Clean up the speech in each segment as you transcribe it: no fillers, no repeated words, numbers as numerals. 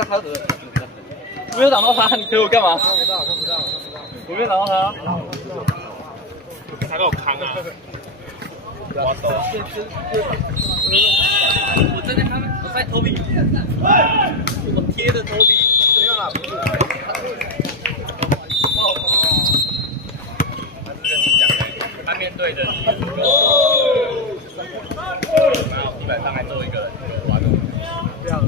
他我没有挡到他，你推我干嘛？看不到。我没有挡到他。他给我扛啊！我走。我真的看，我在投币，我贴着投币。没有啦，不是。他是跟你讲的，他面对着你。然后地板上还坐一个人，完了。这样。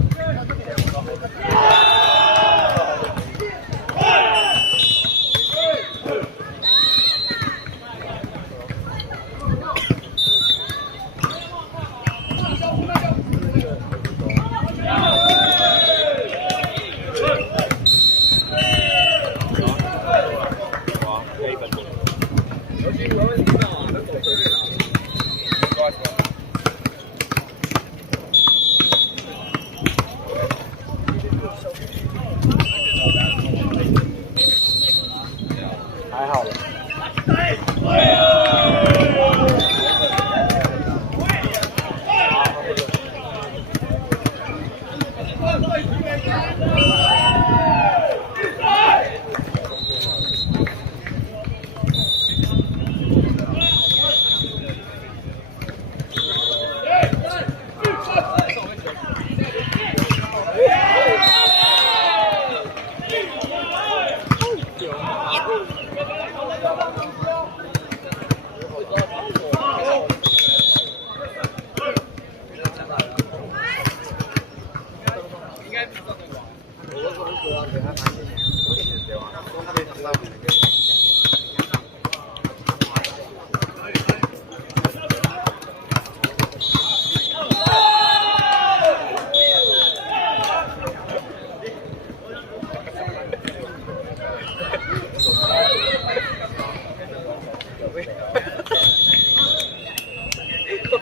还好了。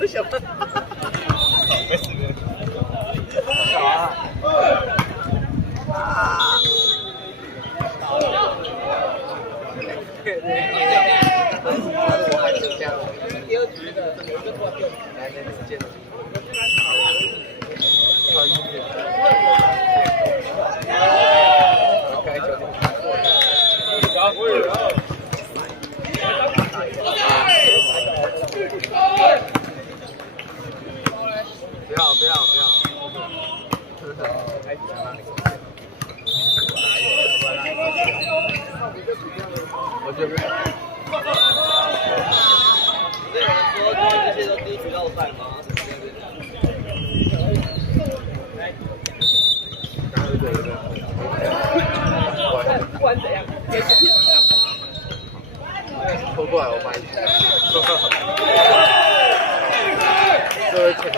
我想问，没事。小啊！我还是这样。第二局的有一个突然掉来没时间了。该9点半。不要！我觉得。有人说这些都第一局绕赛吗？不管怎样，拖过来，我帮你。这位前头。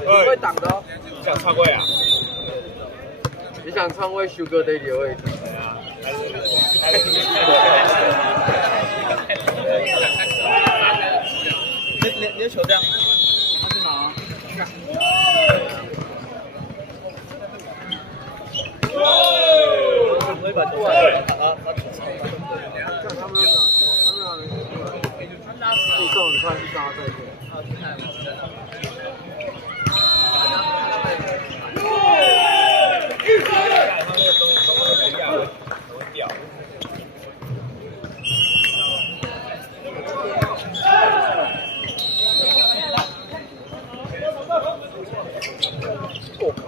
你会挡的哦。想篡位啊？你想篡位Sugar Daddy的位置？对啊。你的球这样，他去拿。我会把球他们自己送很快去杀再见。我靠！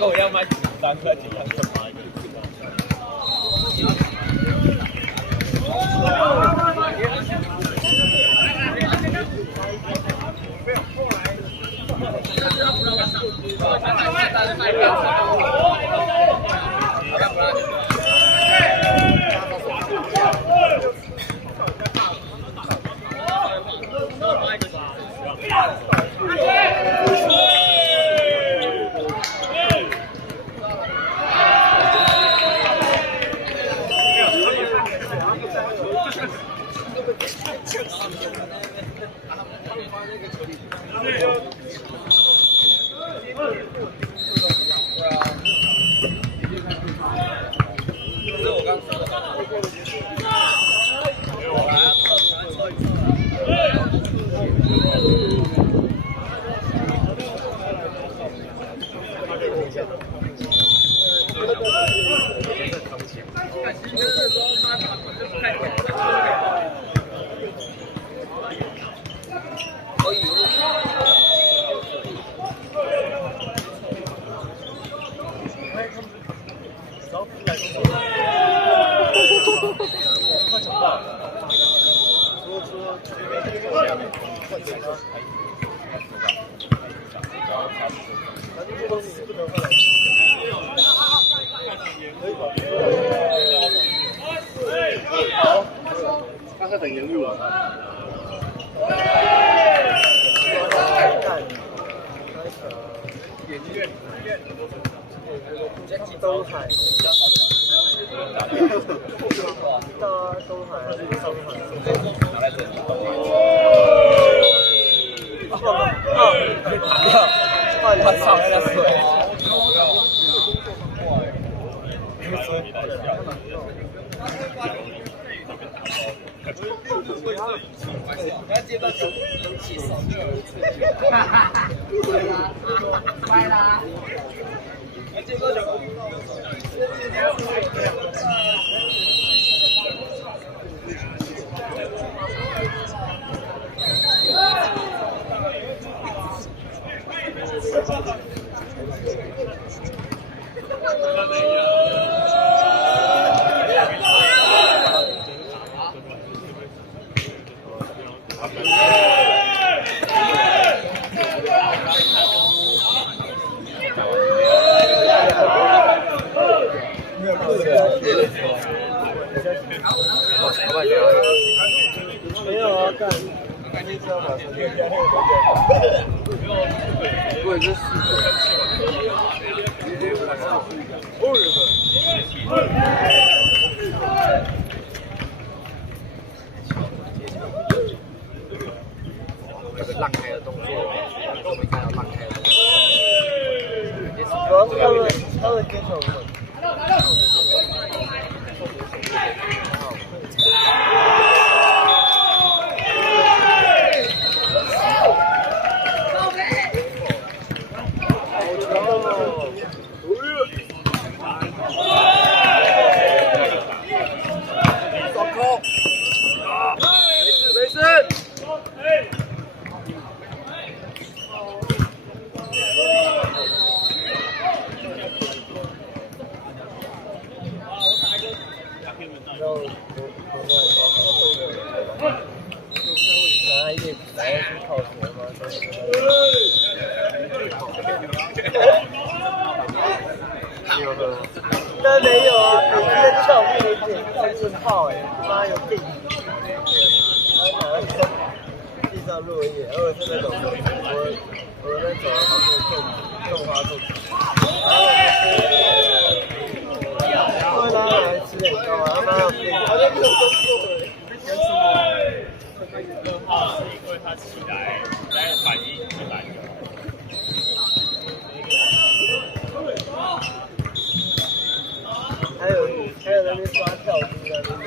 跟我一样买3颗金汤什么？他等人入了。东海，东海，他上来了水。他接到球，气死！歪啦！他接到球。没有啊，干！我也是有个浪开的动作，我没看到浪开的动作。主要是他们接球很稳。有的。但没有啊，你今天在我面前放鞭炮哎，妈有病！地上落叶，而我是那种我在走旁边种花种草，然后会拉来吃你知道吗？他妈有病！他在没有工作哎。为什么2号是因为他起来在反应是篮球。还有那边抓跳舞的那边。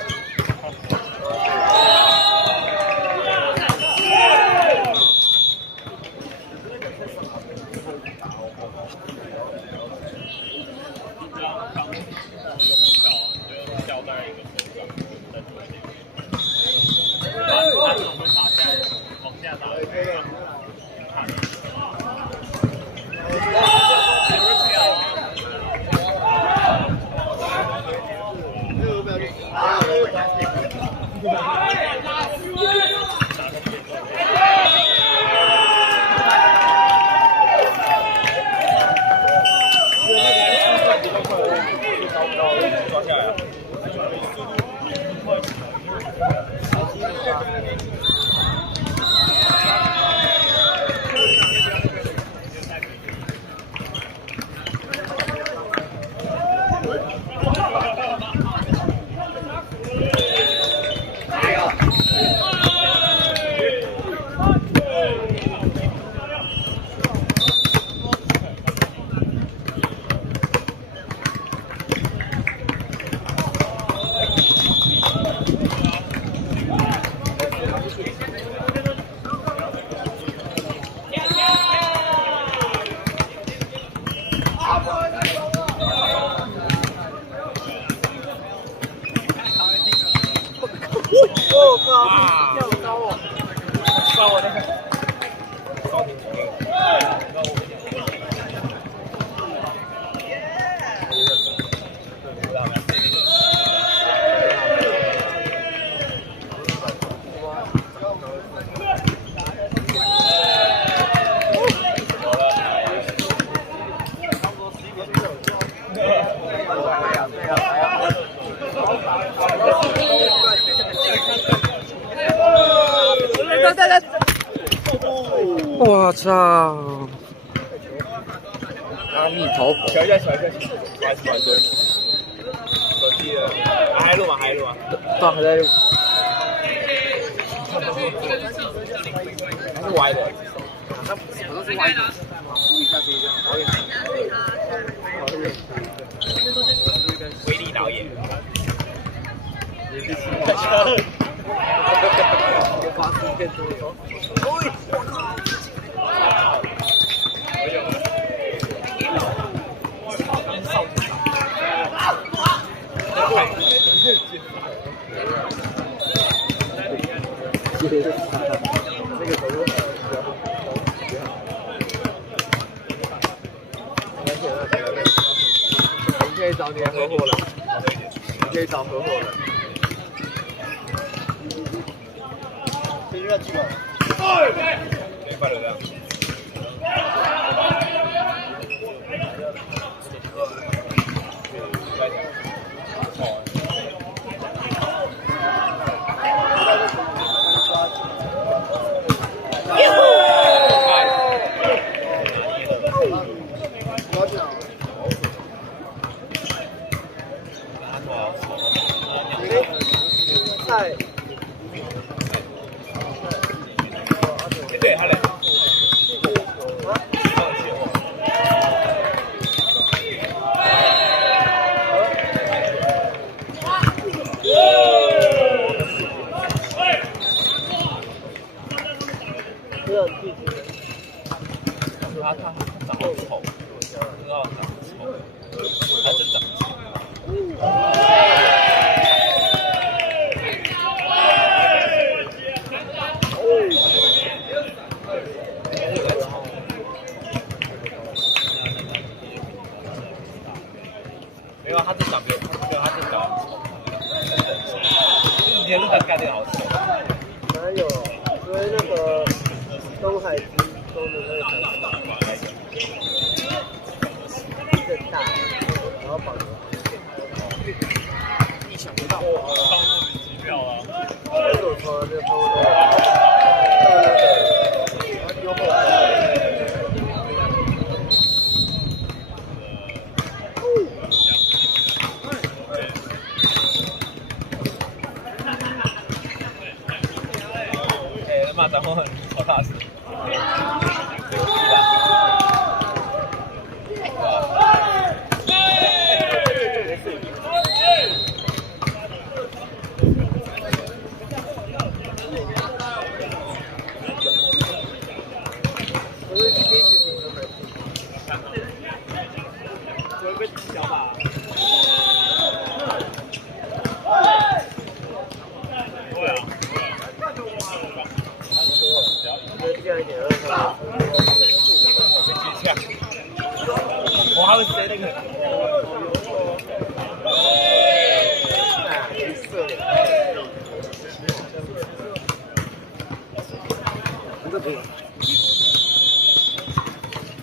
我靠，跳高哦！高那个，高挺挺我操！阿弥陀佛！调一下，还是蛮多。手机还录吗？还录吗？到还在录。还是歪的。好像是歪的。注意一下，注意一下。导演。威力导演。发出更多油。哎，我靠！那个投入你可以找你的合伙人，你可以找合伙人。没办法。对，好嘞。他长得丑，不知道长得丑，他真长得丑。没有，他真长得没有，他真长得丑。今天路上干这个好吃。哪有？所以那个东海之中的那个更大，然后绑。意想不到，超莫名其妙啊！就说这偷的，有后哎，他妈张宏很好大声，不是你可以去顶着买。只会被踢脚吧？对啊，这样一点2我还会塞那个。这个